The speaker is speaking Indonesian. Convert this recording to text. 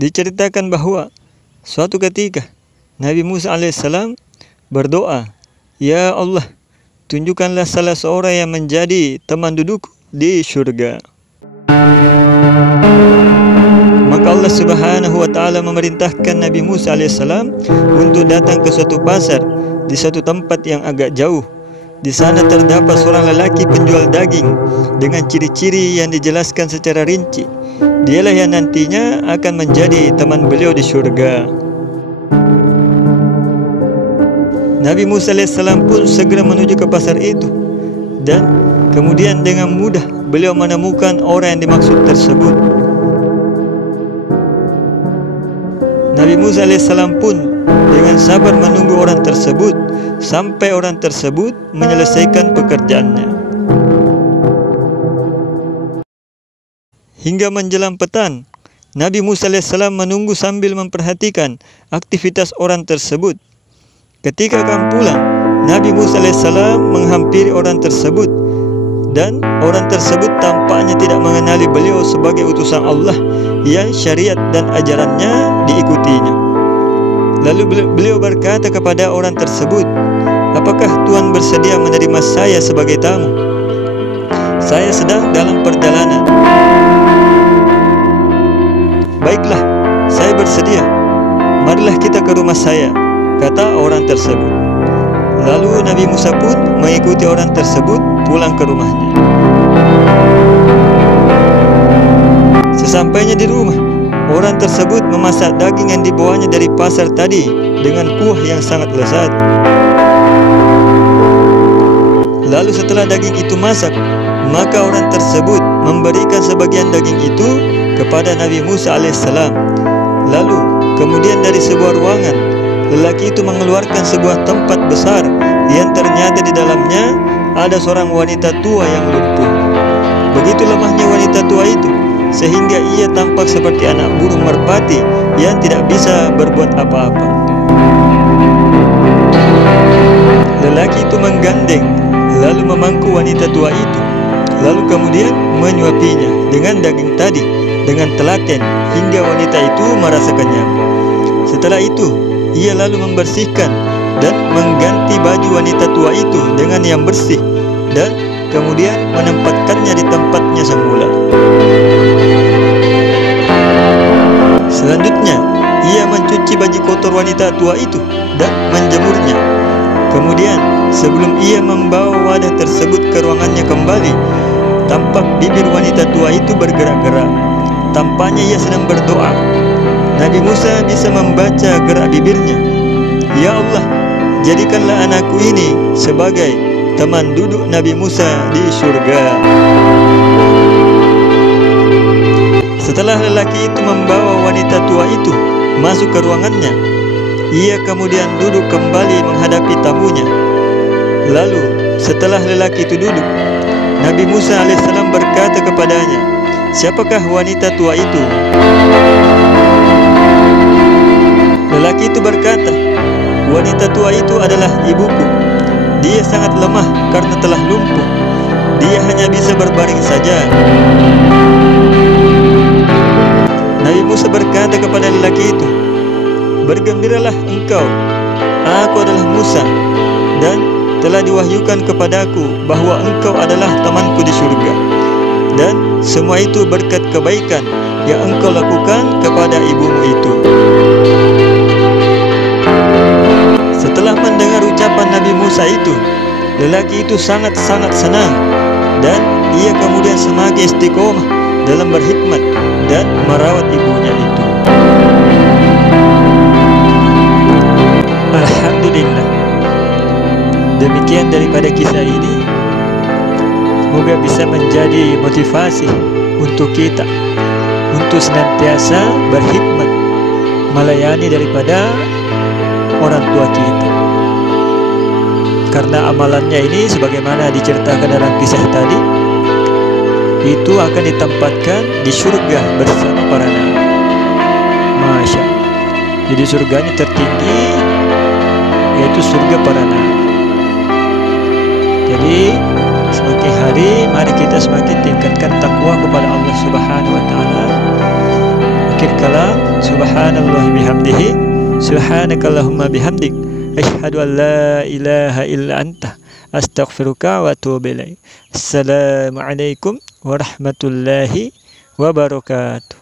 diceritakan bahwa suatu ketika Nabi Musa alaihissalam berdoa, "Ya Allah, tunjukkanlah salah seorang yang menjadi teman duduk di surga." Maka Allah Subhanahu wa Ta'ala memerintahkan Nabi Musa alaihissalam untuk datang ke suatu pasar di suatu tempat yang agak jauh. Di sana terdapat seorang lelaki penjual daging dengan ciri-ciri yang dijelaskan secara rinci. Dialah yang nantinya akan menjadi teman beliau di surga. Nabi Musa alaihissalam pun segera menuju ke pasar itu, dan kemudian dengan mudah beliau menemukan orang yang dimaksud tersebut. Nabi Musa alaihissalam pun dengan sabar menunggu orang tersebut sampai orang tersebut menyelesaikan pekerjaannya. Hingga menjelang petang, Nabi Musa alaihissalam menunggu sambil memperhatikan aktivitas orang tersebut. Ketika akan pulang, Nabi Musa alaihissalam menghampiri orang tersebut, dan orang tersebut tampaknya tidak mengenali beliau sebagai utusan Allah yang syariat dan ajarannya diikutinya. Lalu beliau berkata kepada orang tersebut, "Apakah Tuhan bersedia menerima saya sebagai tamu? Saya sedang dalam perjalanan." "Baiklah, saya bersedia. Marilah kita ke rumah saya," kata orang tersebut. Lalu Nabi Musa pun mengikuti orang tersebut pulang ke rumahnya. Sesampainya di rumah, orang tersebut memasak daging yang dibawanya dari pasar tadi dengan kuah yang sangat lezat. Lalu setelah daging itu masak, maka orang tersebut memberikan sebagian daging itu kepada Nabi Musa alaihissalam. Lalu kemudian dari sebuah ruangan, lelaki itu mengeluarkan sebuah tempat besar yang ternyata di dalamnya ada seorang wanita tua yang lumpuh. Begitu lemahnya wanita tua itu, sehingga ia tampak seperti anak burung merpati yang tidak bisa berbuat apa-apa. Lelaki itu menggandeng, lalu memangku wanita tua itu, lalu kemudian menyuapinya dengan daging tadi dengan telaten hingga wanita itu merasa kenyang. Setelah itu, ia lalu membersihkan dan mengganti baju wanita tua itu dengan yang bersih, dan kemudian menempatkannya di tempatnya semula. Selanjutnya, ia mencuci baju kotor wanita tua itu dan menjemurnya. Kemudian, sebelum ia membawa wadah tersebut ke ruangannya kembali, tampak bibir wanita tua itu bergerak-gerak. Tampaknya ia sedang berdoa. Nabi Musa bisa membaca gerak bibirnya. "Ya Allah, jadikanlah anakku ini sebagai teman duduk Nabi Musa di surga." Setelah lelaki itu membawa wanita tua itu masuk ke ruangannya, ia kemudian duduk kembali menghadapi tamunya. Lalu setelah lelaki itu duduk, Nabi Musa alaihissalam berkata kepadanya, "Siapakah wanita tua itu?" Lelaki itu berkata, "Wanita tua itu adalah ibuku. Dia sangat lemah karena telah lumpuh. Dia hanya bisa berbaring saja." Nabi Musa berkata kepada lelaki itu, "Bergembiralah engkau, aku adalah Musa, dan telah diwahyukan kepadaku bahwa engkau adalah temanku di surga, dan semua itu berkat kebaikan yang engkau lakukan kepada ibumu itu." Setelah mendengar ucapan Nabi Musa itu, lelaki itu sangat-sangat senang, dan ia kemudian semakin istiqomah dalam berkhidmat dan merawat ibunya itu. Alhamdulillah. Demikian daripada kisah ini. Semoga bisa menjadi motivasi untuk kita untuk senantiasa berkhidmat, melayani daripada orang tua kita. Karena amalannya ini sebagaimana diceritakan dalam kisah tadi, itu akan ditempatkan di surga bersama para nabi. Masya Allah. Jadi surganya tertinggi, yaitu surga para nabi. Jadi semakin hari mari kita semakin tingkatkan takwa kepada Allah Subhanahu wa Ta'ala. akhir kalam, subhanallah bihamdihi, subhanakallahumma bihamdik, asyhadu an la ilaha illa anta, astaghfiruka wa atubu ilaik. Assalamualaikum warahmatullahi wabarakatuh.